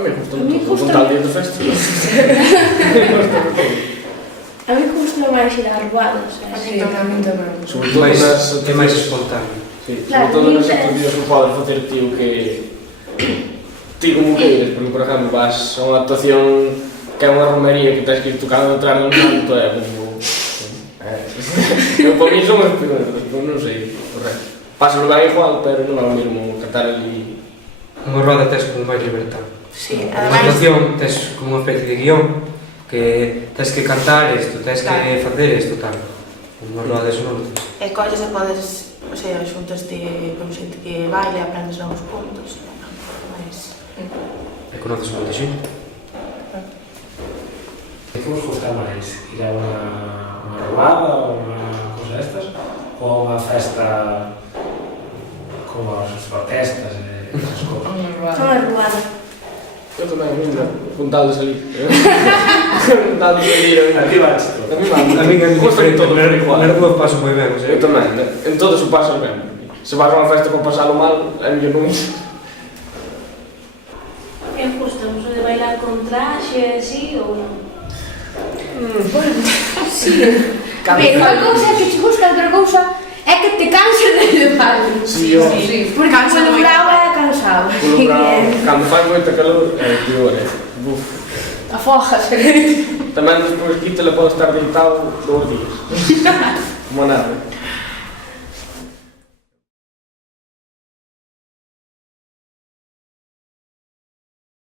A mí gusta un tal día de festa. A mí gusta máis ir a robadas. Sí, tamén. Sobre todo nas... É máis espontáneo. Sí, sobre todo nas actuacións que podes facer ti o que... Ti como queires, porque por exemplo vas a unha actuación que é unha romería que tens que ir tocando atrás dun canto, é como... Eu para mí son os primeiros, non sei, correcto. Pásalo ben igual, pero non é o mesmo cantar ali... Unha roda tes como máis libertad. Sí, Unha ademais... actuación tes como unha especie de guión que tens que cantar isto, tens que facer isto, tal. Unha roda de eso non tens. E colles e podes, o sea, xuntaste con xente que baile, aprendes novos puntos, mas... E conoces moita xente. Que vos gusta máis? Ir a unha robada ou unha cosa destas? Ou unha festa como as protestas e esas cousas? Son a robada. Eu tamén, mira, con tal de salir. Con tal de salir, A ti vas tú. A mí é gusta que todo diferente, fuera igual. nas dúas paso moi ben, Eu tamén, en todo se pasa ben. Se vas a unha festa con pasalo mal, é mellor non ir. Que gustamos de bailar con traxe, así, ou non? Sí. Pero a cousa que che gusta, outra cousa é que te cansas de levar. Sí, eu... Porque cando brava é cansado. Polo bravo, cando fai moita calor, é peor, buf. Afogas. Tamén despois quítela pode estar deitado 2 días. Como nada.